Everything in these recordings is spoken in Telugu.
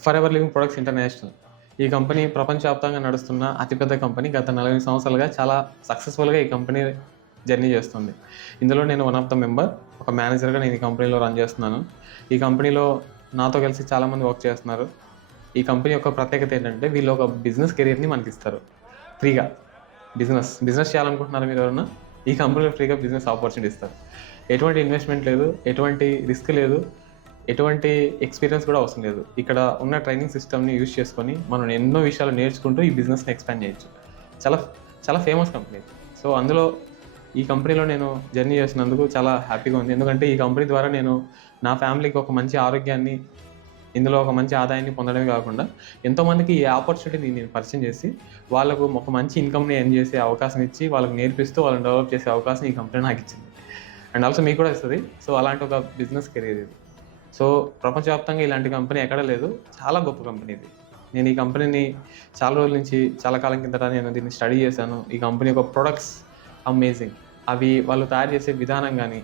For ever living products international. ఈ కంపెనీ ప్రపంచవ్యాప్తంగా నడుస్తున్న అతిపెద్ద కంపెనీ. గత 40 సంవత్సరాలుగా చాలా సక్సెస్‌ఫుల్‌గా ఈ కంపెనీ జర్నీ చేస్తుంది. ఇందులో నేను వన్ ఆఫ్ ద మెంబర్. ఒక మేనేజర్‌గా నేను ఈ కంపెనీలో రన్ చేస్తున్నాను. ఈ కంపెనీలో నాతో కలిసి చాలామంది వర్క్ చేస్తున్నారు. ఈ కంపెనీ యొక్క ప్రత్యేకత ఏంటంటే వీళ్ళు ఒక బిజినెస్ కెరియర్‌ని మనకిస్తారు. ఫ్రీగా. బిజినెస్ చేయాలనుకుంటున్నారా మీరెవరన్నా? ఈ కంపెనీలో ఫ్రీగా బిజినెస్ ఆపర్చునిటీ ఇస్తారు. ఎటువంటి ఇన్వెస్ట్‌మెంట్ లేదు. ఎటువంటి రిస్క్ లేదు. ఎటువంటి ఎక్స్‌పీరియన్స్ కూడా అవసరం లేదు. ఇక్కడ ఉన్న ట్రైనింగ్ సిస్టమ్‌ని యూజ్ చేసుకొని మనం ఎన్నో విషయాలు నేర్చుకుంటూ ఈ బిజినెస్‌ని ఎక్స్‌పాండ్ చేయొచ్చు. చాలా చాలా ఫేమస్ కంపెనీ. సో, అందులో ఈ కంపెనీలో నేను జర్నీ చేసినందుకు చాలా హ్యాపీగా ఉంది. ఎందుకంటే ఈ కంపెనీ ద్వారా నేను నా ఫ్యామిలీకి ఒక మంచి ఆరోగ్యాన్ని, ఇందులో ఒక మంచి ఆదాయాన్ని పొందడమే కాకుండా ఎంతోమందికి ఈ ఆపర్చునిటీని నేను పరిచయం చేసి వాళ్ళకు ఒక మంచి ఇన్‌కమ్‌ని ఎర్న్ చేసే అవకాశం ఇచ్చి, వాళ్ళకి నేర్పిస్తూ వాళ్ళని డెవలప్ చేసే అవకాశం ఈ కంపెనీ నాకిచ్చింది. అండ్ ఆల్సో మీకు కూడా ఇస్తది. సో, అలాంటి ఒక బిజినెస్ కెరీర్ ఇది. సో, ప్రపంచవ్యాప్తంగా ఇలాంటి కంపెనీ ఎక్కడా లేదు. చాలా గొప్ప కంపెనీ ఇది. నేను ఈ కంపెనీని చాలా రోజుల నుంచి, చాలా కాలం కిందట నేను దీన్ని స్టడీ చేశాను. ఈ కంపెనీ యొక్క ప్రొడక్ట్స్ అమేజింగ్. అవి వాళ్ళు తయారు చేసే విధానం గానీ,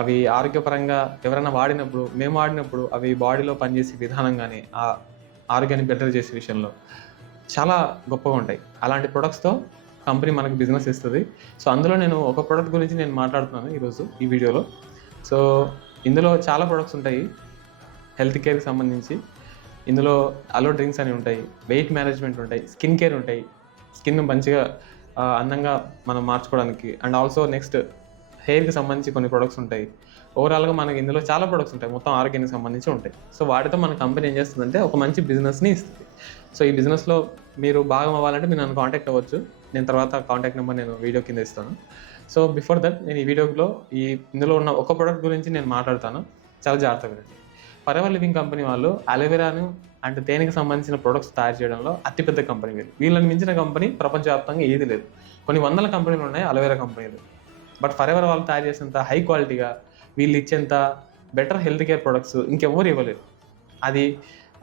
అవి ఆరోగ్యపరంగా ఎవరైనా వాడినప్పుడు, మేము వాడినప్పుడు అవి బాడీలో పనిచేసే విధానం గానీ, ఆరోగ్యాన్ని బెటర్ చేసే విషయంలో చాలా గొప్పగా ఉంటాయి. అలాంటి ప్రొడక్ట్స్‌తో కంపెనీ మనకు బిజినెస్ ఇస్తది. సో, అందులో నేను ఒక ప్రొడక్ట్ గురించి నేను మాట్లాడుతున్నాను ఈరోజు ఈ వీడియోలో. సో, ఇందులో చాలా ప్రొడక్ట్స్ ఉంటాయి. హెల్త్ కేర్‌కి సంబంధించి. ఇందులో అలో డ్రింక్స్ అని ఉంటాయి. వెయిట్ మేనేజ్‌మెంట్ ఉంటాయి. స్కిన్ కేర్ ఉంటాయి. స్కిన్ మంచిగా అందంగా మనం మార్చుకోవడానికి. అండ్ ఆల్సో నెక్స్ట్ హెయిర్‌కి సంబంధించి కొన్ని ప్రొడక్ట్స్ ఉంటాయి. ఓవరాల్‌గా మనకి ఇందులో చాలా ప్రొడక్ట్స్ ఉంటాయి. మొత్తం ఆరోగ్యానికి సంబంధించి ఉంటాయి. సో, వాటితో మన కంపెనీ ఏం చేస్తుందంటే ఒక మంచి బిజినెస్‌ని ఇస్తది. సో, ఈ బిజినెస్‌లో మీరు భాగం అవ్వాలంటే మీరు నన్ను కాంటాక్ట్ అవ్వచ్చు. నేను తర్వాత కాంటాక్ట్ నెంబర్ నేను వీడియో కింద ఇస్తాను. సో, బిఫోర్ దట్ నేను ఈ వీడియోలో ఇందులో ఉన్న ఒక ప్రొడక్ట్ గురించి నేను మాట్లాడతాను. చాలా జాగ్రత్తగా వినండి. ఫర్ ఎవర్ లివింగ్ కంపెనీ వాళ్ళు అలోవెరాను అండ్ తేనెకి సంబంధించిన ప్రొడక్ట్స్ తయారు చేయడంలో అతిపెద్ద కంపెనీ వీళ్ళు. వీళ్ళని మించిన కంపెనీ ప్రపంచవ్యాప్తంగా ఏది లేదు. కొన్ని వందల కంపెనీలు ఉన్నాయి అలోవెరా కంపెనీలు. బట్ ఫర్ ఎవర్ వాళ్ళు తయారు చేసేంత హై క్వాలిటీగా, వీళ్ళు ఇచ్చేంత బెటర్ హెల్త్ కేర్ ప్రొడక్ట్స్ ఇంకెవ్వరు ఇవ్వలేరు.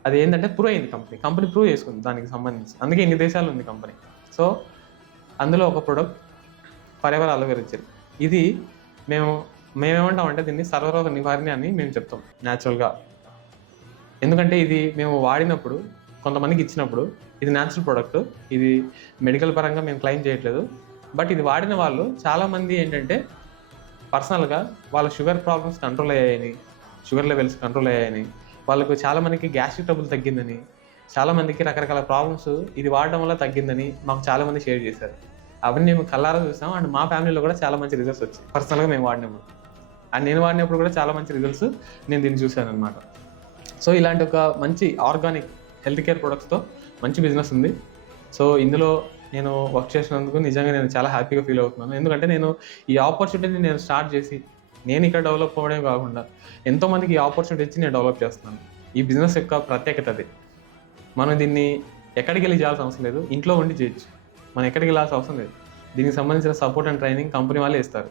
అదేంటంటే ప్రూవ్ అయింది కంపెనీ. కంపెనీ ప్రూవ్ చేసుకుంది దానికి సంబంధించి. అందుకే ఇన్ని దేశాల్లో ఉంది కంపెనీ. సో, అందులో ఒక product for ever aloe vera gel. ఇది మేమేమంటామంటే దీన్ని సర్వరోగ నివారణ అని మేము చెప్తాం న్యాచురల్‌గా. ఎందుకంటే ఇది మేము వాడినప్పుడు, కొంతమందికి ఇచ్చినప్పుడు ఇది న్యాచురల్ ప్రొడక్ట్. ఇది మెడికల్ పరంగా మేము క్లెయిమ్ చేయట్లేదు. బట్ ఇది వాడిన వాళ్ళు చాలామంది ఏంటంటే పర్సనల్‌గా వాళ్ళ షుగర్ ప్రాబ్లమ్స్ కంట్రోల్ అయ్యాయని, షుగర్ లెవెల్స్ కంట్రోల్ అయ్యాయని, వాళ్ళకు చాలామందికి గ్యాస్ట్రిక్ ట్రబుల్ తగ్గిందని, చాలామందికి రకరకాల ప్రాబ్లమ్స్ ఇది వాడడం వల్ల తగ్గిందని మాకు చాలామంది షేర్ చేశారు. అవన్నీ మేము కళ్ళారా చూసాం. అండ్ మా ఫ్యామిలీలో కూడా చాలా మంచి రిజల్ట్స్ వచ్చాయి. పర్సనల్‌గా మేము వాడినప్పుడు. అండ్ నేను వాడినప్పుడు కూడా చాలా మంచి రిజల్ట్స్ నేను దీన్ని చూశాననమాట. సో, ఇలాంటి ఒక మంచి ఆర్గానిక్ హెల్త్ కేర్ ప్రొడక్ట్స్‌తో మంచి బిజినెస్ ఉంది. సో, ఇందులో నేను వర్క్ చేసినందుకు నిజంగా నేను చాలా హ్యాపీగా ఫీల్ అవుతున్నాను. ఎందుకంటే నేను ఈ ఆపర్చునిటీని నేను స్టార్ట్ చేసి, నేను ఇక్కడ డెవలప్ అవ్వడమే కాకుండా ఎంతోమందికి ఈ ఆపర్చునిటీ ఇచ్చి నేను డెవలప్ చేస్తున్నాను. ఈ బిజినెస్ యొక్క ప్రత్యేకత అది. మనం దీన్ని ఎక్కడికెళ్ళి చేయాల్సిన అవసరం లేదు. ఇంట్లో ఉండి చేయొచ్చు. మనం ఎక్కడికి వెళ్ళాల్సిన అవసరం లేదు. దీనికి సంబంధించిన సపోర్ట్ అండ్ ట్రైనింగ్ కంపెనీ వాళ్ళే ఇస్తారు.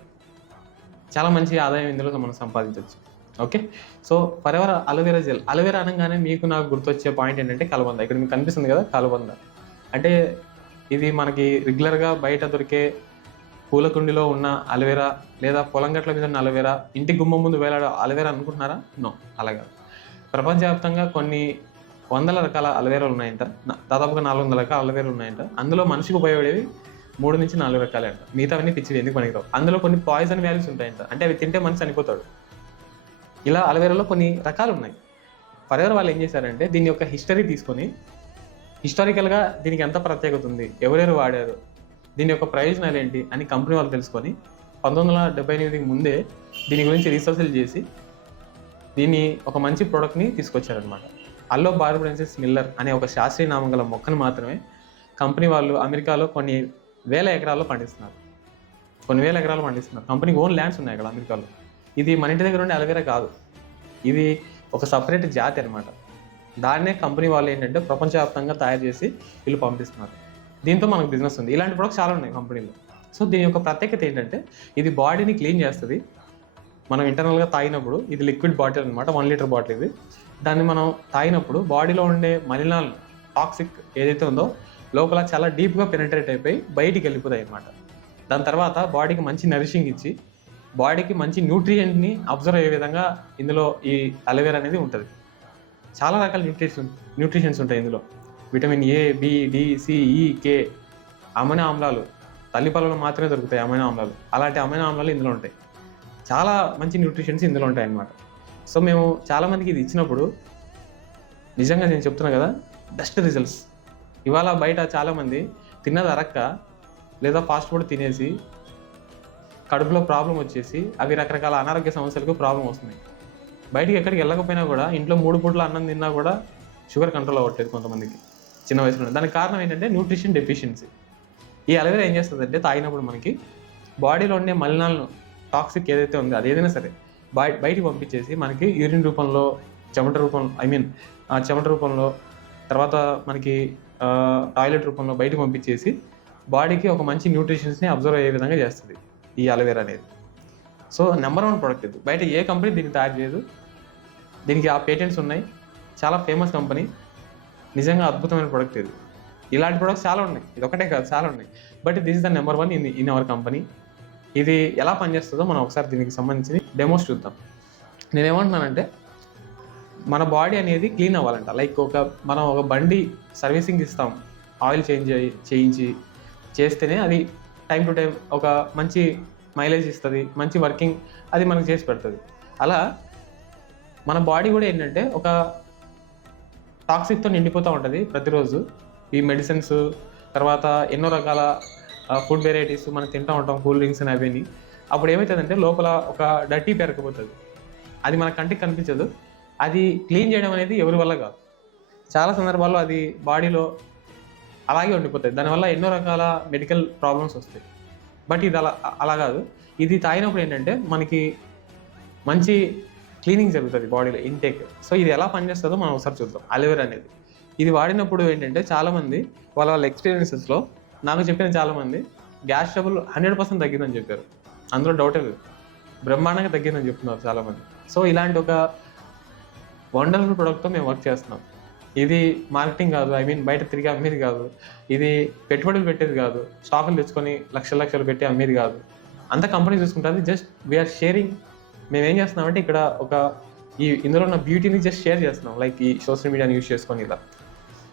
చాలా మంచి ఆదాయం ఇందులో మనం సంపాదించొచ్చు. Okay. So, for ever aloe vera gel. Aloe vera అనంగానే మీకు నాకు గుర్తొచ్చే పాయింట్ ఏంటంటే కలబంద. ఇక్కడ మీకు కనిపిస్తుంది కదా కలబంద. అంటే ఇది మనకి రెగ్యులర్‌గా బయట దొరికే పూల కుండీలో ఉన్న అలోవెరా, లేదా పొలం గట్ల మీద ఉన్న అలోవెరా, ఇంటి గుమ్మం ముందు వేలాడే అలోవెరా అనుకుంటున్నారా? నో. అలా కాదు. ప్రపంచవ్యాప్తంగా కొన్ని వందల రకాల అలోవెరాలు ఉన్నాయంట. దాదాపుగా 400 రకాల అలోవెరాలు ఉన్నాయంట. అందులో మనిషికి ఉపయోగపడేవి 3-4 రకాలే అంట. మిగతావన్నీ పిచ్చివి, ఎందుకు పనికిరావు. అందులో కొన్ని పాయిజన్ వాల్యూస్ ఉంటాయంట. అంటే అవి తింటే మనిషి చనిపోతాడు. ఇలా అలోవెరాలో కొన్ని రకాలు ఉన్నాయి. ఫర్ ఎవర్ వాళ్ళు ఏం చేశారంటే దీని యొక్క హిస్టరీ తీసుకొని, హిస్టారికల్‌గా దీనికి ఎంత ప్రత్యేకత ఉంది, ఎవరెవరు వాడారు, దీని యొక్క ప్రయోజనాలు ఏంటి అని కంపెనీ వాళ్ళు తెలుసుకొని 1978కి ముందే దీని గురించి రీసెర్చ్‌లు చేసి దీన్ని ఒక మంచి ప్రొడక్ట్‌ని తీసుకొచ్చారనమాట. అల్లోబార్బడెన్సిస్ మిల్లర్ అనే ఒక శాస్త్రీయ నామం గల మొక్కను మాత్రమే కంపెనీ వాళ్ళు అమెరికాలో కొన్ని వేల ఎకరాల్లో పండిస్తున్నారు. కొన్ని వేల ఎకరాలు పండిస్తున్నారు. కంపెనీకి ఓన్ ల్యాండ్స్ ఉన్నాయి అక్కడ అమెరికాలో. ఇది మన ఇంటి దగ్గర ఉండే అలోవెరా కాదు. ఇది ఒక సెపరేట్ జాతి అనమాట. దాన్నే కంపెనీ వాళ్ళు ఏంటంటే ప్రపంచవ్యాప్తంగా తయారు చేసి వీళ్ళు పంపిస్తున్నారు. దీంతో మనకు బిజినెస్ ఉంది. ఇలాంటి ప్రొడక్ట్స్ చాలా ఉన్నాయి కంపెనీలో. సో, దీని యొక్క ప్రత్యేకత ఏంటంటే ఇది బాడీని క్లీన్ చేస్తది. మనం ఇంటర్నల్‌గా తాగినప్పుడు ఇది లిక్విడ్ బాటిల్ అనమాట. 1 లీటర్ బాటిల్ ఇది. దాన్ని మనం తాగినప్పుడు బాడీలో ఉండే మలినాలు, టాక్సిక్ ఏదైతే ఉందో లోపల చాలా డీప్‌గా పెనిట్రేట్ అయిపోయి బయటికి వెళ్ళిపోతాయి అనమాట. దాని తర్వాత బాడీకి మంచి నరిషింగ్ ఇచ్చి, బాడీకి మంచి న్యూట్రియంట్‌ని అబ్జర్వ్ అయ్యే విధంగా ఇందులో ఈ అలోవెరా అనేది ఉంటది. చాలా రకాల న్యూట్రిషన్స్ ఉంటాయి ఇందులో. Vitamin A, B, D, C, E, K, amino ఆమ్లాలు తల్లిపాలలో మాత్రమే దొరుకుతాయి అమైనో ఆమ్లాలు. అలాంటి అమైనో ఆమ్లాలు ఇందులో ఉంటాయి. చాలా మంచి న్యూట్రిషన్స్ ఇందులో ఉంటాయి అన్నమాట. సో మేము చాలామందికి ఇది ఇచ్చినప్పుడు నిజంగా నేను చెప్తున్నా కదా, బెస్ట్ రిజల్ట్స్. ఇవాళ బయట చాలామంది తిన్నది అరక్క లేదా ఫాస్ట్ ఫుడ్ తినేసి కడుపులో ప్రాబ్లం వచ్చేసి అవి రకరకాల అనారోగ్య సమస్యలకు ప్రాబ్లం వస్తున్నాయి. బయటికి ఎక్కడికి వెళ్ళకపోయినా కూడా ఇంట్లో 3 పూట్ల అన్నం తిన్నా కూడా షుగర్ కంట్రోల్ అవ్వట్లేదు కొంతమందికి చిన్న వయసులో. దానికి కారణం ఏంటంటే న్యూట్రిషన్ డెఫిషియన్సీ. ఈ అలోవెరా ఏం చేస్తుందంటే తాగినప్పుడు మనకి బాడీలో ఉండే మలినాలను, టాక్సిక్ ఏదైతే ఉందో అది ఏదైనా సరే బయటికి పంపించేసి మనకి యూరిన్ రూపంలో, చెమట రూపంలో, తర్వాత మనకి టాయిలెట్ రూపంలో బయటకు పంపించేసి బాడీకి ఒక మంచి న్యూట్రిషన్స్ని అబ్జర్వ్ అయ్యే విధంగా చేస్తుంది ఈ అలోవెరా అనేది. సో నెంబర్ 1 ప్రోడక్ట్ ఇది. బయట ఏ కంపెనీ దీన్ని తయారు చేయదు. దీనికి ఆ పేటెంట్స్ ఉన్నాయి. చాలా ఫేమస్ కంపెనీ. నిజంగా అద్భుతమైన ప్రోడక్ట్ ఇది. ఇలాంటి ప్రొడక్ట్స్ చాలా ఉన్నాయి, ఇది ఒకటే కాదు, చాలా ఉన్నాయి. But this is the number 1 in our company. ఇది ఎలా పనిచేస్తుందో మనం ఒకసారి దీనికి సంబంధించి డెమోస్ చూద్దాం. నేనేమంటున్నానంటే మన బాడీ అనేది క్లీన్ అవ్వాలంట. లైక్ మనం ఒక బండి సర్వీసింగ్ ఇస్తాం, ఆయిల్ చేయించి చేస్తేనే అది టైం టు టైం ఒక మంచి మైలేజ్ ఇస్తుంది, మంచి వర్కింగ్ అది మనకు చేసి పెడుతుంది. అలా మన బాడీ కూడా ఏంటంటే ఒక టాక్సిక్తో నిండిపోతూ ఉంటుంది ప్రతిరోజు. ఈ మెడిసిన్స్, తర్వాత ఎన్నో రకాల ఫుడ్ వెరైటీస్ మనం తింటూ ఉంటాం, కూల్ డ్రింక్స్ అని అవన్నీ. అప్పుడు ఏమవుతుందంటే లోపల ఒక డర్టీ పెరగబోతుంది. అది మన కంటికి కనిపించదు. అది క్లీన్ చేయడం అనేది ఎవరి వల్ల కాదు. చాలా సందర్భాల్లో అది బాడీలో అలాగే ఉండిపోతుంది. దానివల్ల ఎన్నో రకాల మెడికల్ ప్రాబ్లమ్స్ వస్తాయి. బట్ ఇది అలా కాదు. ఇది తాగినప్పుడు ఏంటంటే మనకి మంచి క్లీనింగ్ జరుగుతుంది బాడీలో, ఇంటేక్. సో ఇది ఎలా పనిచేస్తుందో మనం ఒకసారి చూద్దాం. అలోవెరా అనేది ఇది వాడినప్పుడు ఏంటంటే చాలామంది వాళ్ళ ఎక్స్పీరియన్సెస్లో నాకు చెప్పిన చాలామంది గ్యాస్ ట్రబుల్ 100% తగ్గిందని చెప్పారు. అందులో డౌటే లేదు, బ్రహ్మాండంగా తగ్గిందని చెప్తున్నారు చాలామంది. సో ఇలాంటి ఒక వండర్ఫుల్ ప్రోడక్ట్తో మేము వర్క్ చేస్తున్నాం. ఇది మార్కెటింగ్ కాదు, బయట తిరిగి అమ్మేది కాదు, ఇది పెట్టుబడులు పెట్టేది కాదు, స్టాకులు తెచ్చుకొని లక్షలు పెట్టి అమ్మేది కాదు. అంత కంపెనీ చూసుకుంటుంది. Just we're sharing. మేము ఏం చేస్తున్నామంటే ఇక్కడ ఇందులో ఉన్న బ్యూటీని జస్ట్ షేర్ చేస్తున్నాం, లైక్ ఈ సోషల్ మీడియాని యూజ్ చేసుకొని ఇలా.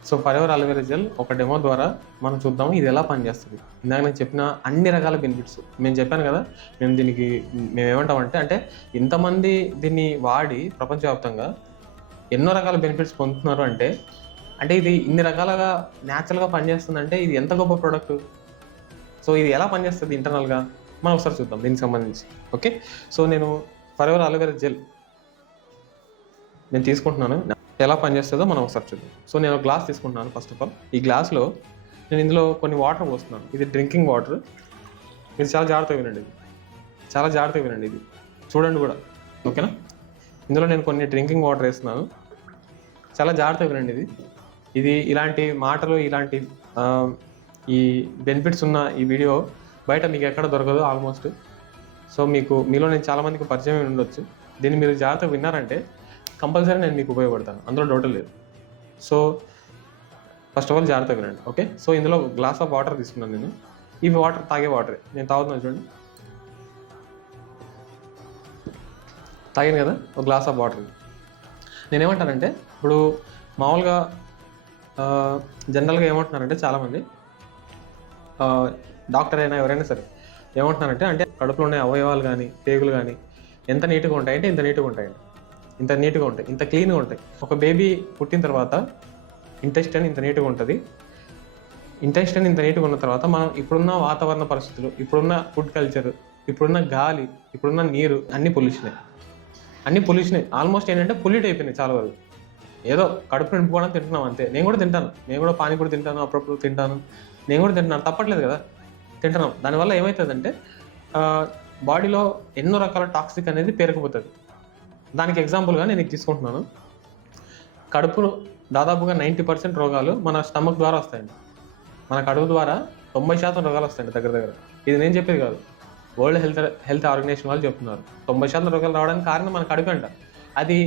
సో ఫరెవర్ అలోవెరా జెల్ ఒక డెమో ద్వారా మనం చూద్దాము ఇది ఎలా పనిచేస్తుంది. ఇందాక నేను చెప్పిన అన్ని రకాల బెనిఫిట్స్ మేము చెప్పాను కదా. మేము ఏమంటామంటే అంటే ఇంతమంది దీన్ని వాడి ప్రపంచవ్యాప్తంగా ఎన్నో రకాల బెనిఫిట్స్ పొందుతున్నారు అంటే ఇది ఇన్ని రకాలుగా న్యాచురల్గా పనిచేస్తుందంటే ఇది ఎంత గొప్ప ప్రోడక్ట్. సో ఇది ఎలా పనిచేస్తుంది ఇంటర్నల్గా మనం ఒకసారి చూద్దాం దీనికి సంబంధించి. ఓకే, సో నేను ఫరెవర్ అలోవెరా జెల్ నేను తీసుకుంటున్నాను, ఎలా పనిచేస్తుందో మనం ఒకసారి చూద్దాం. సో నేను గ్లాస్ తీసుకుంటున్నాను. ఫస్ట్ ఆఫ్ ఆల్ ఈ గ్లాస్లో నేను ఇందులో కొన్ని వాటర్ పోస్తున్నాను. ఇది డ్రింకింగ్ వాటర్. మీరు చాలా జాగ్రత్తగా వినండి, ఇది చూడండి కూడా, ఓకేనా. ఇందులో నేను కొన్ని డ్రింకింగ్ వాటర్ వేస్తున్నాను. చాలా జాగ్రత్తగా వినండి. ఇది ఇలాంటి మాటలు, ఇలాంటి ఈ బెనిఫిట్స్ ఉన్న ఈ వీడియో బయట మీకు ఎక్కడ దొరకదు ఆల్మోస్ట్. సో మీలో నేను చాలామందికి పరిచయం ఉండొచ్చు. దీన్ని మీరు జాగ్రత్తగా విన్నారంటే కంపల్సరీ నేను మీకు ఉపయోగపడతాను, అందులో డౌట్ లేదు. సో ఫస్ట్ ఆఫ్ ఆల్ జాగ్రత్తగా వినండి, ఓకే. సో ఇందులో గ్లాస్ ఆఫ్ వాటర్ తీసుకున్నాను నేను. ఇవి వాటర్ తాగే వాటరే, నేను తాగుతున్నాను చూడండి. తాగాను కదా ఒక గ్లాస్ ఆఫ్ వాటర్. నేనేమంటానంటే ఇప్పుడు మామూలుగా జనరల్గా ఏమంటున్నారంటే చాలామంది డాక్టర్ అయినా ఎవరైనా సరే ఏమంటున్నారంటే అంటే కడుపులో ఉండే అవయవాలు కానీ పేగులు కానీ ఎంత నీట్గా ఉంటాయంటే ఇంత నీట్గా ఉంటాయండి, ఇంత నీట్గా ఉంటాయి, ఇంత క్లీన్గా ఉంటాయి. ఒక బేబీ పుట్టిన తర్వాత ఇంటెస్టైన్ ఇంత నీట్గా ఉంటుంది. ఇంటెస్టైన్ ఇంత నీట్గా ఉన్న తర్వాత మనం ఇప్పుడున్న వాతావరణ పరిస్థితులు, ఇప్పుడున్న ఫుడ్ కల్చర్, ఇప్పుడున్న గాలి, ఇప్పుడున్న నీరు అన్నీ పొల్యూషనే ఆల్మోస్ట్. ఏంటంటే పొల్యూట్ అయిపోయినాయి చాలా వరకు. ఏదో కడుపు నింపుకోవడం తింటున్నాం అంతే. నేను కూడా పానీపూరి తింటాను, అప్పుడప్పుడు తింటాను, నేను కూడా తింటున్నాను, తప్పట్లేదు కదా, తింటున్నాం. దానివల్ల ఏమవుతుందంటే బాడీలో ఎన్నో రకాల టాక్సిక్ అనేది పేరుకుపోతుంది. దానికి ఎగ్జాంపుల్గా నేను ఇది తీసుకుంటున్నాను. కడుపు దాదాపుగా 90% రోగాలు మన స్టమక్ ద్వారా వస్తాయండి. మన కడుపు ద్వారా 90% రోగాలు వస్తాయండి దగ్గర. ఇది నేను చెప్పేది కాదు, వరల్డ్ హెల్త్ ఆర్గనైజేషన్ వాళ్ళు చెప్తున్నారు. 90% రోగాలు రావడానికి కారణం మన కడుపు అంట. అది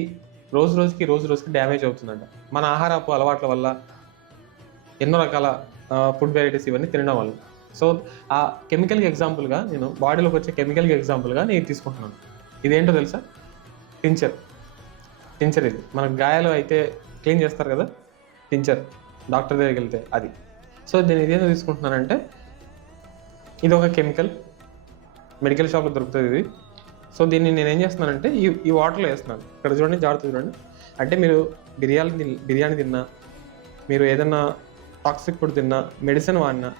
రోజు రోజుకి డ్యామేజ్ అవుతుందంట మన ఆహారపు అలవాట్ల వల్ల, ఎన్నో రకాల ఫుడ్ వెరైటీస్ ఇవన్నీ తినడం వల్ల. సో ఆ కెమికల్కి ఎగ్జాంపుల్గా నేను బాడీలోకి వచ్చే కెమికల్కి ఎగ్జాంపుల్గా నేను తీసుకుంటున్నాను. ఇదేంటో తెలుసా? టించర్. ఇది మనకు గాయాలు అయితే క్లీన్ చేస్తారు కదా, టించర్, డాక్టర్ దగ్గరికి వెళ్తే అది. సో నేను ఇదేదో తీసుకుంటున్నానంటే ఇది ఒక కెమికల్, మెడికల్ షాప్లో దొరుకుతుంది ఇది. సో దీన్ని నేను ఏం చేస్తున్నానంటే ఈ వాటర్లో వేస్తున్నాను. ఇక్కడ చూడండి, జాగ్రత్త చూడండి. అంటే మీరు బిర్యానీ తిన్నా, మీరు ఏదైనా టాక్సిక్ ఫుడ్ తిన్నా, మెడిసిన్ వాడినా,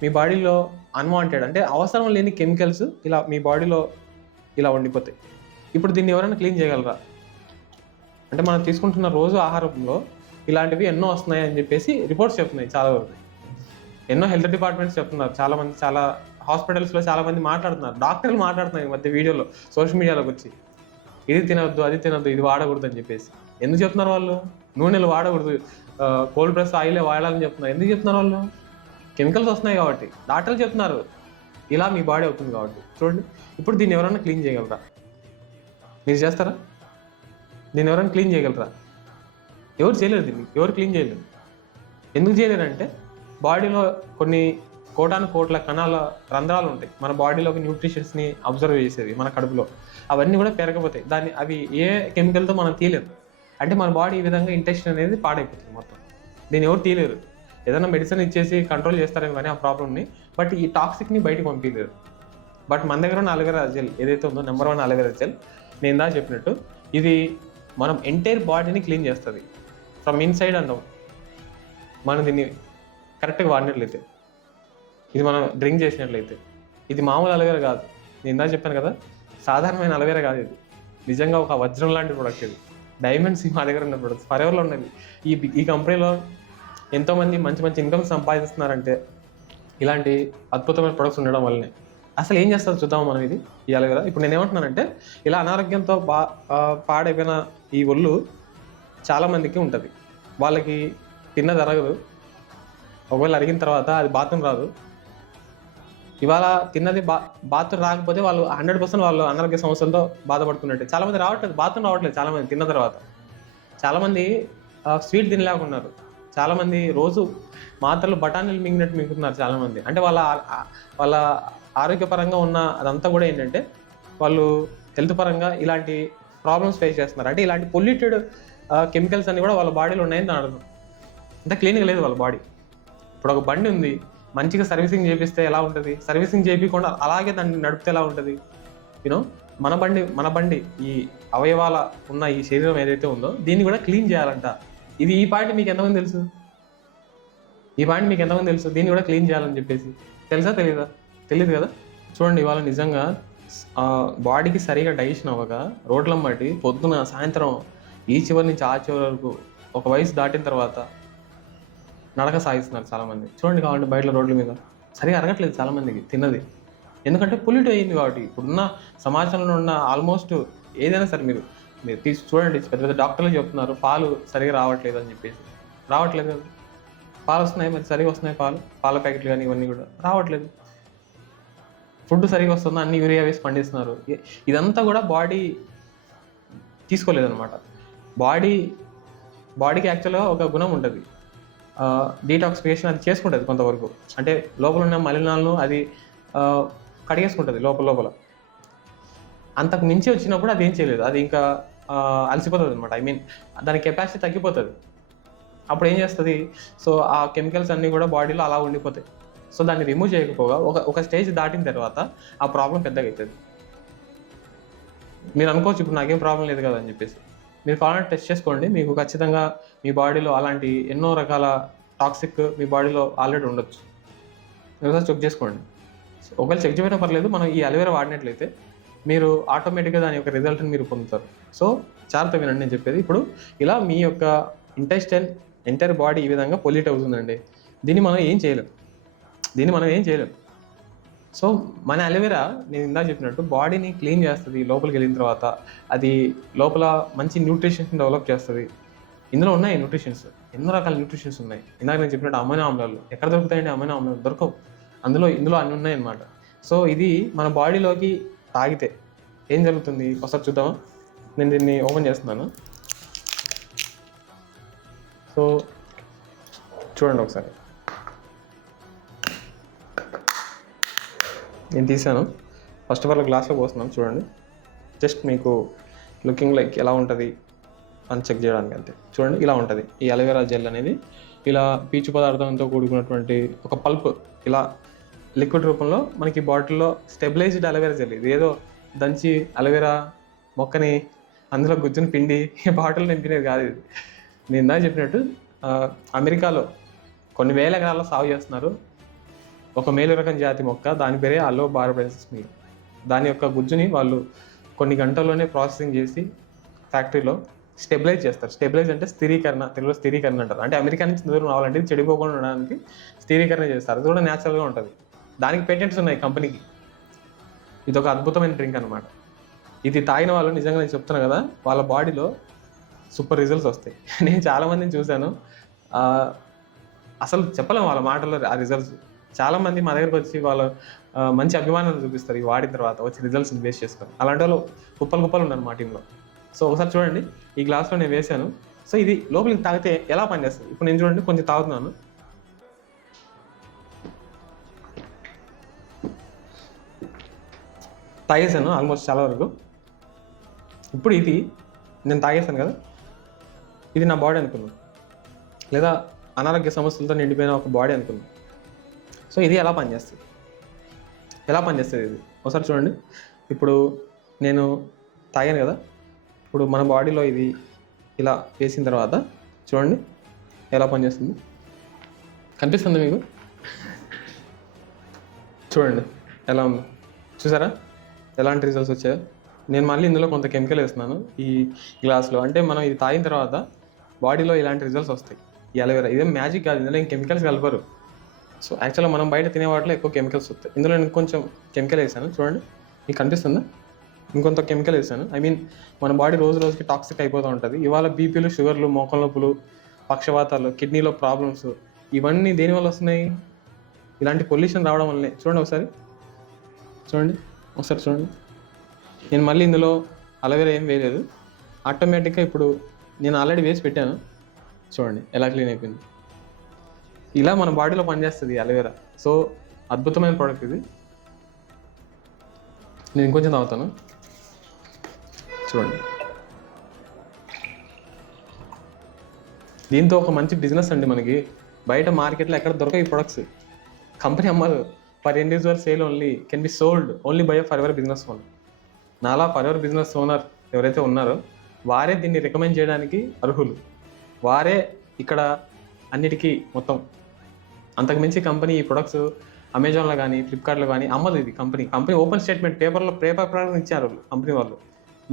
మీ బాడీలో అన్వాంటెడ్ అంటే అవసరం లేని కెమికల్స్ ఇలా మీ బాడీలో ఇలా ఉండిపోతాయి. ఇప్పుడు దీన్ని ఎవరైనా క్లీన్ చేయగలరా? అంటే మనం తీసుకుంటున్న రోజు ఆహారంలో ఇలాంటివి ఎన్నో వస్తున్నాయి అని చెప్పేసి రిపోర్ట్స్ చెప్తున్నాయి. చాలా వరకు ఎన్నో హెల్త్ డిపార్ట్మెంట్స్ చెప్తున్నారు. చాలామంది, చాలా హాస్పిటల్స్లో చాలామంది మాట్లాడుతున్నారు, డాక్టర్లు మాట్లాడుతున్నారు ఈ మధ్య వీడియోలో, సోషల్ మీడియాలోకి వచ్చి ఇది తినొద్దు, అది తినొద్దు, ఇది వాడకూడదు అని చెప్పేసి. ఎందుకు చెప్తున్నారు వాళ్ళు? నూనెలు వాడకూడదు, కోల్డ్ ప్రెస్ ఆయిలే వాడాలని చెప్తున్నారు. ఎందుకు చెప్తున్నారు వాళ్ళు? కెమికల్స్ వస్తున్నాయి కాబట్టి. డాక్టర్లు చెప్తున్నారు ఇలా మీ బాడీ అవుతుంది కాబట్టి. చూడండి, ఇప్పుడు దీన్ని ఎవరైనా క్లీన్ చేయగలరా? మీరు చేస్తారా? దీన్ని ఎవరైనా క్లీన్ చేయగలరా? ఎవరు చేయలేరు. దీన్ని ఎవరు క్లీన్ చేయలేరు. ఎందుకు చేయలేరంటే బాడీలో కొన్ని కోట్ల కణాల రంధ్రాలు ఉంటాయి. మన బాడీలోకి న్యూట్రిషన్స్ని అబ్జర్వ్ చేసేవి మన కడుపులో. అవన్నీ కూడా పెరగపోతాయి. అవి ఏ కెమికల్తో మనం తీయలేము. అంటే మన బాడీ ఈ విధంగా ఇంటెస్టైన్ అనేది పాడైపోతుంది మొత్తం. దీన్ని ఎవరు తీయలేరు. ఏదైనా మెడిసిన్ ఇచ్చేసి కంట్రోల్ చేస్తారేమో కానీ ఆ ప్రాబ్లమ్ని, బట్ ఈ టాక్సిక్ని బయటకు పంపించలేరు. బట్ మన దగ్గర ఉన్న అలోవెరా జెల్ ఏదైతే ఉందో, నెంబర్ 1 అలోవెరా జెల్, నేను ఇందాక చెప్పినట్టు ఇది మనం ఎంటైర్ బాడీని క్లీన్ చేస్తుంది ఫ్రమ్ ఇన్సైడ్ అండ్ అవుట్. మనం దీన్ని కరెక్ట్గా వాడినట్లయితే, ఇది మనం డ్రింక్ చేసినట్లయితే. ఇది మామూలు అలోవెరా కాదు. నేను ఇందాక చెప్పాను కదా, సాధారణమైన అలోవెరా కాదు ఇది. నిజంగా ఒక వజ్రం లాంటి ప్రొడక్ట్ ఇది. డైమండ్స్ మా దగ్గర ఉన్న ప్రొడక్ట్స్ ఫరెవర్లో ఉన్నది. ఈ కంపెనీలో ఎంతోమంది మంచి మంచి ఇన్కమ్ సంపాదిస్తున్నారంటే ఇలాంటి అద్భుతమైన ప్రొడక్ట్స్ ఉండడం వల్లనే. అసలు ఏం చేస్తారో చూద్దాం మనం ఈ అలోవెరా. ఇప్పుడు నేను ఏమంటున్నానంటే, ఇలా అనారోగ్యంతో పాడైపోయిన ఈ ఒళ్ళు చాలామందికి ఉంటుంది. వాళ్ళకి తిన్నది అరగదు. ఒకవేళ అరిగిన తర్వాత అది బాత్రూమ్ రాదు. ఇవాళ తిన్నది బాత్రూమ్ రాకపోతే వాళ్ళు 100% వాళ్ళు అనారోగ్య సమస్యలతో బాధపడుతున్నట్టే. చాలామంది బాత్రూమ్ రావట్లేదు. చాలామంది తిన్న తర్వాత చాలామంది స్వీట్ తినలేకున్నారు. చాలామంది రోజు మాత్రలు బఠానీలు మింగినట్టు మింగుతున్నారు చాలామంది. అంటే వాళ్ళ ఆరోగ్యపరంగా ఉన్న అదంతా కూడా ఏంటంటే వాళ్ళు హెల్త్ పరంగా ఇలాంటి ప్రాబ్లమ్స్ ఫేస్ చేస్తున్నారు. అంటే ఇలాంటి పొల్యూటెడ్ కెమికల్స్ అన్ని కూడా వాళ్ళ బాడీలో ఉన్నాయని దాని అర్థం. అంత క్లీన్గా లేదు వాళ్ళ బాడీ. ఇప్పుడు ఒక బండి ఉంది, మంచిగా సర్వీసింగ్ చేపిస్తే ఎలా ఉంటుంది? సర్వీసింగ్ చేయకుండా అలాగే దాన్ని నడిపితే ఎలా ఉంటుంది? యూనో మన బండి ఈ అవయవాల ఉన్న ఈ శరీరం ఏదైతే ఉందో దీన్ని కూడా క్లీన్ చేయాలంట. ఈ పాయింట్ మీకు ఎంతమంది తెలుసు? దీన్ని కూడా క్లీన్ చేయాలని చెప్పేసి తెలుసా? తెలియదు కదా. చూడండి, ఇవాళ నిజంగా బాడీకి సరిగా డైజెషన్ అవ్వక రోడ్లను బట్టి పొద్దున సాయంత్రం ఈ చివరి నుంచి ఆ చివరి వరకు ఒక వయసు దాటిన తర్వాత నడక సాగిస్తున్నారు చాలామంది. చూడండి, కావాలంటే బయట రోడ్ల మీద సరిగా అరగట్లేదు చాలామందికి తిన్నది. ఎందుకంటే పొల్యూట్ అయ్యింది కాబట్టి. ఇప్పుడున్న సమాజంలో ఉన్న ఆల్మోస్ట్ ఏదైనా సరే మీరు తీసి చూడండి, పెద్ద పెద్ద డాక్టర్లు చెప్తున్నారు పాలు సరిగా రావట్లేదు అని చెప్పేసి. రావట్లేదు కదా, పాలు వస్తున్నాయి, మరి సరిగా వస్తున్నాయి పాల ప్యాకెట్లు కానీ ఇవన్నీ కూడా రావట్లేదు. ఫుడ్ సరిగా వస్తుందో అన్ని యూరియా వేసి పండిస్తున్నారు. ఇదంతా కూడా బాడీ తీసుకోలేదన్నమాట. బాడీకి యాక్చువల్గా ఒక గుణం ఉంటుంది, డీటాక్సిఫికేషన్ అది చేసుకుంటుంది కొంతవరకు. అంటే లోపల ఉన్న మలినాలను అది కడిగేసుకుంటుంది లోపల. అంతకు మించి వచ్చినప్పుడు అది ఏం చేయలేదు, అది ఇంకా అలసిపోతుంది అనమాట. దాని కెపాసిటీ తగ్గిపోతుంది. అప్పుడు ఏం చేస్తుంది? సో ఆ కెమికల్స్ అన్నీ కూడా బాడీలో అలా ఉండిపోతాయి. సో దాన్ని రిమూవ్ చేయకపోగా ఒక స్టేజ్ దాటిన తర్వాత ఆ ప్రాబ్లం పెద్దగా అవుతుంది. మీరు అనుకోవచ్చు ఇప్పుడు నాకేం ప్రాబ్లం లేదు కదా అని చెప్పేసి. మీరు కావాలంటే టెస్ట్ చేసుకోండి, మీకు ఖచ్చితంగా మీ బాడీలో అలాంటి ఎన్నో రకాల టాక్సిక్ మీ బాడీలో ఆల్రెడీ ఉండొచ్చు. ఒకసారి చెక్ చేసుకోండి. ఒకవేళ చెక్ చేయడం పర్లేదు, మనం ఈ అలోవెరా వాడినట్లయితే మీరు ఆటోమేటిక్గా దాని యొక్క రిజల్ట్ని మీరు పొందుతారు. సో జాగ్రత్తగా వినండి నేను చెప్పేది. ఇప్పుడు ఇలా మీ యొక్క ఎంటైర్ బాడీ ఈ విధంగా పొల్యూట్ అవుతుందండి. దీన్ని మనం ఏం చేయలేం. సో మన అలోవెరా నేను ఇందాక చెప్పినట్టు బాడీని క్లీన్ చేస్తుంది. లోపలికి వెళ్ళిన తర్వాత అది లోపల మంచి న్యూట్రిషన్స్ని డెవలప్ చేస్తుంది. ఇందులో ఉన్నాయి న్యూట్రిషన్స్, ఎన్నో రకాల న్యూట్రిషన్స్ ఉన్నాయి. ఇందాక నేను చెప్పినట్టు అమైనో ఆమ్లాలు ఎక్కడ దొరుకుతాయండి? అమైనో ఆమ్లాలు దొరకవు. ఇందులో అన్నీ ఉన్నాయన్నమాట. సో ఇది మన బాడీలోకి తాగితే ఏం జరుగుతుంది ఒకసారి చూద్దామా? నేను దీన్ని ఓపెన్ చేస్తున్నాను. సో చూడండి ఒకసారి, నేను తీసాను. ఫస్ట్ ఆఫ్ ఆల్ గ్లాస్లో పోస్తున్నాను చూడండి. జస్ట్ మీకు లుకింగ్ లైక్ ఎలా ఉంటుంది అని చెక్ చేయడానికి అంతే. చూడండి ఇలా ఉంటుంది ఈ అలోవెరా జెల్ అనేది. ఇలా పీచు పదార్థంతో కూడుకున్నటువంటి ఒక పల్ప్ ఇలా లిక్విడ్ రూపంలో మనకి బాటిల్లో స్టెబిలైజ్డ్ అలోవెరా జెల్. ఇది ఏదో దంచి అలోవెరా మొక్కని అందులో గుజ్జుని పిండి ఈ బాటిల్ నింపినది కాదు ఇది. నేను ఇందాక చెప్పినట్టు అమెరికాలో కొన్ని వేల ఎకరాల్లో సాగు చేస్తున్నారు ఒక మేలు రకం జాతి మొక్క, దాని పేరే అలో బార్బడెన్సిస్ మీల్. దాని యొక్క గుజ్జుని వాళ్ళు కొన్ని గంటల్లోనే ప్రాసెసింగ్ చేసి ఫ్యాక్టరీలో స్టెబిలైజ్ చేస్తారు. స్టెబిలైజ్ అంటే స్థిరీకరణ, తెలుగులో స్థిరీకరణ అంటారు. అంటే అమెరికా నుంచి దూరం రావాలంటే ఇది చెడిపోకుండా ఉండడానికి స్థిరీకరణ చేస్తారు. అది కూడా న్యాచురల్గా ఉంటుంది. దానికి పేటెంట్స్ ఉన్నాయి కంపెనీకి. ఇది ఒక అద్భుతమైన డ్రింక్ అనమాట. ఇది తాగిన వాళ్ళు నిజంగా నేను చెప్తున్నా కదా, వాళ్ళ బాడీలో సూపర్ రిజల్ట్స్ వస్తాయి. నేను చాలామందిని చూశాను, అసలు చెప్పలేము వాళ్ళ మాటల్లో ఆ రిజల్ట్స్. చాలామంది మా దగ్గరకు వచ్చి వాళ్ళ మంచి అభిమానాలు చూపిస్తారు ఈ వాడిన తర్వాత వచ్చి రిజల్ట్స్ని బేస్ చేసుకొని. అలాంటి వాళ్ళు కుప్పలు ఉన్నారు మా టీంలో. సో ఒకసారి చూడండి, ఈ గ్లాస్లో నేను వేసాను. సో ఇది లోపలికి తాగితే ఎలా పనిచేస్తుంది ఇప్పుడు నేను చూడండి కొంచెం తాగుతున్నాను. తాగేసాను ఆల్మోస్ట్ చాలా వరకు. ఇప్పుడు ఇది నేను తాగేసాను కదా, ఇది నా బాడీ అనుకున్నాను, లేదా అనారోగ్య సమస్యలతో నిండిపోయిన ఒక బాడీ అనుకున్నాను. సో ఇది ఎలా పనిచేస్తుంది ఇది ఒకసారి చూడండి. ఇప్పుడు నేను తాగాను కదా, ఇప్పుడు మన బాడీలో ఇది ఇలా వేసిన తర్వాత చూడండి ఎలా పనిచేస్తుంది. కనిపిస్తుంది మీకు? చూడండి ఎలా ఉంది, చూసారా ఎలాంటి రిజల్ట్స్ వచ్చాయో. నేను మళ్ళీ ఇందులో కొంత కెమికల్ వేస్తున్నాను ఈ గ్లాస్లో. అంటే మనం ఇది తాగిన తర్వాత బాడీలో ఇలాంటి రిజల్ట్స్ వస్తాయి. ఈ అలోవెరా ఇదేం మ్యాజిక్ కాదు, ఇందులో ఏం కెమికల్స్ కలపరు. సో యాక్చువల్గా మనం బయట తినే వాటిలో ఎక్కువ కెమికల్స్ వస్తాయి. ఇందులో నేను కొంచెం కెమికల్ వేసాను, చూడండి మీకు కనిపిస్తుందా? ఇంకొంత కెమికల్ వేసాను. మన బాడీ రోజు రోజుకి టాక్సిక్ అయిపోతూ ఉంటుంది. ఇవాళ బీపీలు, షుగర్లు, మోకాళ్ళ నొప్పులు, పక్షవాతాలు, కిడ్నీలో ప్రాబ్లమ్స్, ఇవన్నీ దేనివల్ల వస్తున్నాయి? ఇలాంటి పొల్యూషన్ రావడం వల్లనే. చూడండి ఒకసారి చూడండి. నేను మళ్ళీ ఇందులో అలోవెరా ఏం వేయలేదు, ఆటోమేటిక్గా ఇప్పుడు నేను ఆల్రెడీ వేసి పెట్టాను. చూడండి ఎలా క్లీన్ అయిపోయింది. ఇలా మన బాడీలో పనిచేస్తుంది అలోవెరా. సో అద్భుతమైన ప్రోడక్ట్ ఇది. నేను ఇంకొంచెం తాగుతాను, చూడండి. దీంతో ఒక మంచి బిజినెస్ అండి మనకి. బయట మార్కెట్లో ఎక్కడ దొరకవు ఈ ప్రొడక్ట్స్. కంపెనీ అమ్మదు. For individual sale only can be sold only by Forever business owner. నాలా ఫర్ ఎవర్ బిజినెస్ ఓనర్ ఎవరైతే ఉన్నారో వారే దీన్ని రికమెండ్ చేయడానికి అర్హులు. వారే ఇక్కడ అన్నిటికీ మొత్తం. అంతకుమించి కంపెనీ ఈ ప్రొడక్ట్స్ అమెజాన్లో కానీ ఫ్లిప్కార్ట్లో కానీ అమ్మదు. ఇది కంపెనీ ఓపెన్ స్టేట్మెంట్ పేపర్ ప్రకటన ఇచ్చారు కంపెనీ వాళ్ళు.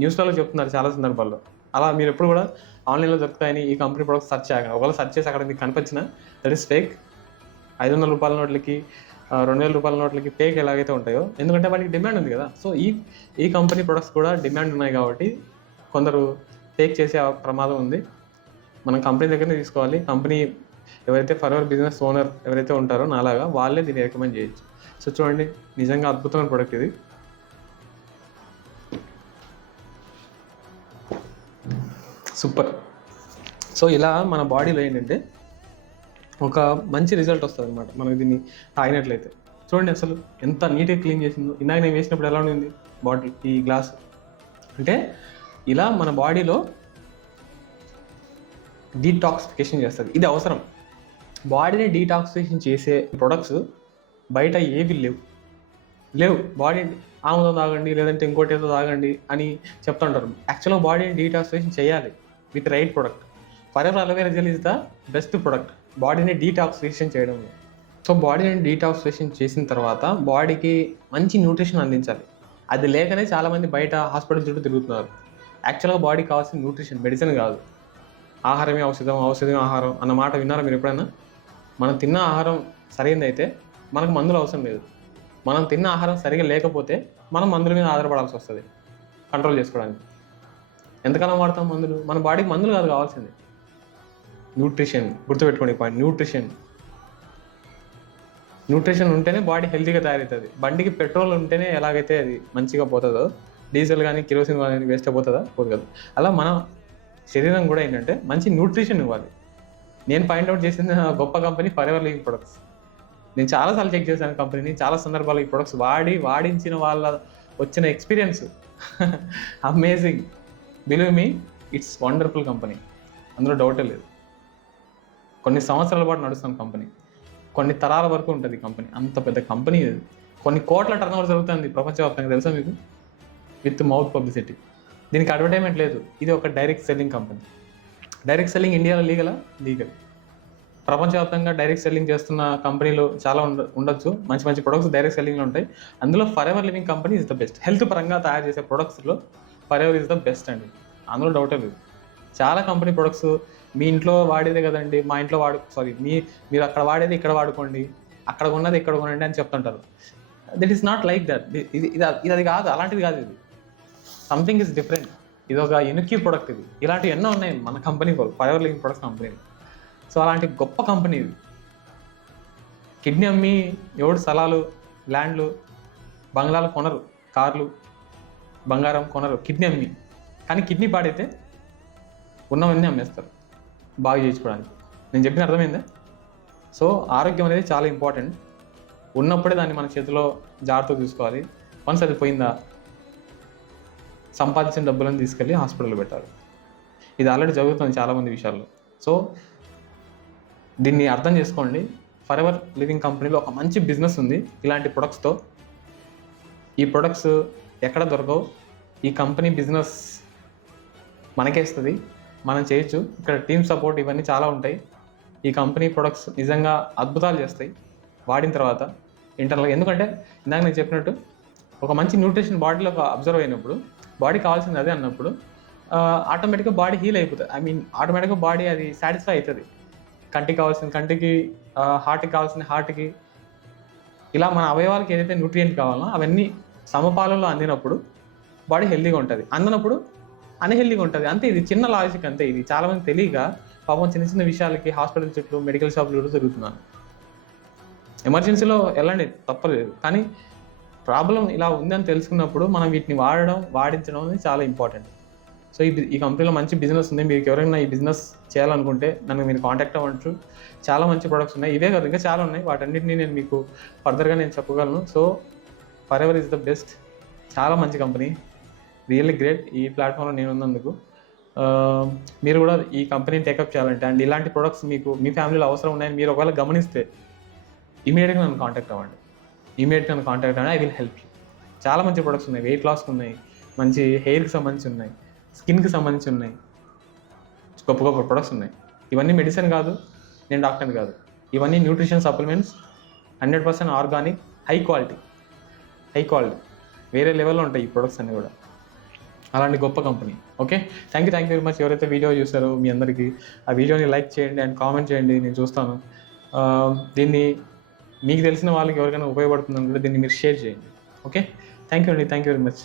న్యూస్లలో చెప్తున్నారు చాలా సందర్భాల్లో. అలా మీరు ఎప్పుడు కూడా ఆన్లైన్లో దొరుకుతాయని ఈ కంపెనీ ప్రొడక్ట్స్ సెర్చ్ చేయగలరు. ఒకవేళ సెర్చ్ చేసి అక్కడ మీకు కనిపించిన దట్ ఈస్ ఫేక్. 500 రూపాయల నోట్లకి 2000 రూపాయల నోట్లకి ఫేక్ ఎలాగైతే ఉంటాయో, ఎందుకంటే వాటికి డిమాండ్ ఉంది కదా. సో ఈ కంపెనీ ప్రొడక్ట్స్ కూడా డిమాండ్ ఉన్నాయి కాబట్టి కొందరు ఫేక్ చేసే ప్రమాదం ఉంది. మనం కంపెనీ దగ్గరనే తీసుకోవాలి. కంపెనీ ఎవరైతే ఫర్ ఎవర్ బిజినెస్ ఓనర్ ఎవరైతే ఉంటారో నాలాగా వాళ్ళే దీన్ని రికమెండ్ చేయొచ్చు. సో చూడండి నిజంగా అద్భుతమైన ప్రోడక్ట్ ఇది. సూపర్. సో ఇలా మన బాడీలో ఏంటంటే ఒక మంచి రిజల్ట్ వస్తుంది అనమాట మనకి దీన్ని తాగినట్లయితే. చూడండి అసలు ఎంత నీట్గా క్లీన్ చేసిందో. ఇందాక నేను వేసినప్పుడు ఎలా ఉంది బాటిల్, ఈ గ్లాస్. అంటే ఇలా మన బాడీలో డీటాక్సిఫికేషన్ చేస్తుంది. ఇది అవసరం. బాడీని డీటాక్సిఫికేషన్ చేసే ప్రొడక్ట్స్ బయట ఏవి లేవు. బాడీ ఆముదం తాగండి లేదంటే ఇంకోటి ఏదో తాగండి అని చెప్తుంటారు. యాక్చువల్గా బాడీని డీటాక్సిఫికేషన్ చేయాలి with right product. For ever aloe vera gel is the best product బాడీని డీటాక్సిఫికేషన్ చేయడం. సో బాడీని డీటాక్సిఫికేషన్ చేసిన తర్వాత బాడీకి మంచి న్యూట్రిషన్ అందించాలి. అది లేకనే చాలామంది బయట హాస్పిటల్ చుట్టూ తిరుగుతున్నారు. యాక్చువల్గా బాడీకి కావాల్సిన న్యూట్రిషన్, మెడిసిన్ కాదు. ఆహారమే ఔషధం, ఔషధమే ఆహారం అన్న మాట విన్నారా మీరు ఎప్పుడైనా? మనం తిన్న ఆహారం సరైనదైతే మనకు మందులు అవసరం లేదు. మనం తిన్న ఆహారం సరిగా లేకపోతే మనం మందుల మీద ఆధారపడాల్సి వస్తుంది కంట్రోల్ చేసుకోవడానికి. ఎంతకాలం వాడతాం మందులు? మన బాడీకి మందులు కాదు కావాల్సింది, న్యూట్రిషన్. గుర్తుపెట్టుకోండి పాయింట్, న్యూట్రిషన్ ఉంటేనే బాడీ హెల్తీగా తయారవుతుంది. బండికి పెట్రోల్ ఉంటేనే ఎలాగైతే అది మంచిగా పోతుందో, డీజిల్ కానీ కిరోసిన్ కానీ వేస్ట్ అయిపోతుందా? పోదు కదా. అలా మన శరీరం కూడా ఏంటంటే మంచి న్యూట్రిషన్ ఇవ్వాలి. నేను పాయింట్అవుట్ చేసిన గొప్ప company for ever living products. నేను చాలాసార్లు చెక్ చేశాను కంపెనీని. చాలా సందర్భాలు ఈ ప్రొడక్ట్స్ వాడించిన వాళ్ళ వచ్చిన experience amazing. Believe me, it's wonderful company, అందులో డౌటే లేదు. కొన్ని సంవత్సరాల పాటు నడుస్తున్న కంపెనీ, కొన్ని తరాల వరకు ఉంటుంది కంపెనీ. అంత పెద్ద కంపెనీ ఇది. కొన్ని కోట్ల టర్నోవర్ జరుగుతుంది ప్రపంచవ్యాప్తంగా, తెలుసా మీకు? With mouth publicity. దీనికి అడ్వర్టైజ్మెంట్ లేదు. ఇది ఒక direct selling company. Direct selling ఇండియాలో లీగల్. ప్రపంచవ్యాప్తంగా డైరెక్ట్ సెల్లింగ్ చేస్తున్న కంపెనీలు చాలా ఉండొచ్చు. మంచి మంచి ప్రొడక్ట్స్ డైరెక్ట్ సెల్లింగ్లో ఉంటాయి. అందులో Forever living company is the best. Health పరంగా తయారు చేసే ప్రొడక్ట్స్లో Forever is the best అండి, అందులో డౌటే లేదు. చాలా కంపెనీ ప్రొడక్ట్స్ మీ ఇంట్లో వాడేదే కదండి, మా ఇంట్లో మీరు అక్కడ వాడేది ఇక్కడ వాడుకోండి, అక్కడ ఉన్నది ఇక్కడ కొనండి అని చెప్తుంటారు. దిట్ ఈస్ నాట్ లైక్ దట్. ఇది అది కాదు, అలాంటిది కాదు. ఇది సంథింగ్ ఇస్ డిఫరెంట్. ఇది ఒక యూనిక్ ప్రొడక్ట్. ఇది ఇలాంటివి ఎన్నో ఉన్నాయి మన company, for ever living products company. So అలాంటి గొప్ప కంపెనీ ఇది. కిడ్నీ అమ్మి ఎవడు స్థలాలు, ల్యాండ్లు, బంగ్లాలు కొనరు, కార్లు, బంగారం కొనరు కిడ్నీ అమ్మి. కానీ కిడ్నీ పాడైతే ఉన్నవన్నీ అమ్మేస్తారు బాగా చేయించుకోవడానికి. నేను చెప్పిన అర్థమైందా? సో ఆరోగ్యం అనేది చాలా ఇంపార్టెంట్. ఉన్నప్పుడే దాన్ని మన చేతిలో జాగ్రత్తగా చూసుకోవాలి. వన్స్ అది పోయిందా, సంపాదించిన డబ్బులను తీసుకెళ్ళి హాస్పిటల్లో పెట్టాలి. ఇది ఆల్రెడీ జరుగుతుంది చాలామంది విషయాల్లో. సో దీన్ని అర్థం చేసుకోండి. ఫర్ ఎవర్ లివింగ్ కంపెనీలో ఒక మంచి బిజినెస్ ఉంది ఇలాంటి ప్రొడక్ట్స్తో. ఈ ప్రొడక్ట్స్ ఎక్కడ దొరకవు. ఈ కంపెనీ బిజినెస్ మనకే ఇస్తుంది, మనం చేయొచ్చు. ఇక్కడ టీమ్ సపోర్ట్ ఇవన్నీ చాలా ఉంటాయి. ఈ కంపెనీ ప్రొడక్ట్స్ నిజంగా అద్భుతాలు చేస్తాయి వాడిన తర్వాత ఇంటర్నల్గా. ఎందుకంటే ఇందాక నేను చెప్పినట్టు ఒక మంచి న్యూట్రిషన్ బాడీలో అబ్జర్వ్ అయినప్పుడు, బాడీ కావాల్సింది అదే అన్నప్పుడు ఆటోమేటిక్గా బాడీ హీల్ అయిపోతుంది. ఆటోమేటిక్గా బాడీ అది సాటిస్ఫై అవుతుంది. కంటికి కావాల్సిన కంటికి, హార్ట్కి కావాల్సిన హార్ట్కి, ఇలా మన అవయవాలకి ఏదైతే న్యూట్రియంట్ కావాలో అవన్నీ సమపాలలో అందినప్పుడు బాడీ హెల్తీగా ఉంటుంది. అందినప్పుడు అన్హెల్తీగా ఉంటుంది. అంతే, ఇది చిన్న లాజిక్ అంతే. ఇది చాలామంది తెలియక పాపం చిన్న చిన్న విషయాలకి హాస్పిటల్ చుట్టూ, మెడికల్ షాపులు కూడా తిరుగుతున్నాను. ఎమర్జెన్సీలో వెళ్ళండి, తప్పలేదు. కానీ ప్రాబ్లం ఇలా ఉందని తెలుసుకున్నప్పుడు మనం వీటిని వాడించడం అనేది చాలా ఇంపార్టెంట్. సో ఈ కంపెనీలో మంచి బిజినెస్ ఉంది. మీకు ఎవరైనా ఈ బిజినెస్ చేయాలనుకుంటే నన్ను మీరు కాంటాక్ట్ అవ్వచ్చు. చాలా మంచి ప్రొడక్ట్స్ ఉన్నాయి. ఇవే కాదు, ఇంకా చాలా ఉన్నాయి. వాటన్నిటిని నేను మీకు ఫర్దర్గా నేను చెప్పగలను. So for ever is the best. చాలా మంచి కంపెనీ, రియల్లీ గ్రేట్. ఈ ప్లాట్ఫామ్లో నేను ఉన్నందుకు మీరు కూడా ఈ కంపెనీని టేకప్ చేయాలంటే అండ్ ఇలాంటి ప్రొడక్ట్స్ మీకు మీ ఫ్యామిలీలో అవసరం ఉన్నాయని మీరు ఒకవేళ గమనిస్తే ఇమీడియట్గా నన్ను కాంటాక్ట్ అవ్వండి. I will help you. చాలా మంచి ప్రొడక్ట్స్ ఉన్నాయి. వెయిట్ లాస్కి ఉన్నాయి, మంచి హెయిర్కి సంబంధించి ఉన్నాయి, స్కిన్కి సంబంధించి ఉన్నాయి, గొప్ప గొప్ప ప్రొడక్ట్స్ ఉన్నాయి. ఇవన్నీ మెడిసిన్ కాదు, నేను డాక్టర్ని కాదు. ఇవన్నీ nutrition supplements, 100% organic, high quality. వేరే లెవెల్లో ఉంటాయి ఈ ప్రొడక్ట్స్ అన్నీ కూడా. అలాంటి గొప్ప company. Okay, thank you very much. ఎవరైతే వీడియో చూస్తారో మీ అందరికీ ఆ వీడియోని లైక్ చేయండి అండ్ కామెంట్ చేయండి, నేను చూస్తాను. దీన్ని మీకు తెలిసిన వాళ్ళకి ఎవరికైనా ఉపయోగపడుతుంది అనుకుంటే దీన్ని మీరు షేర్ చేయండి. Okay, thank you very much.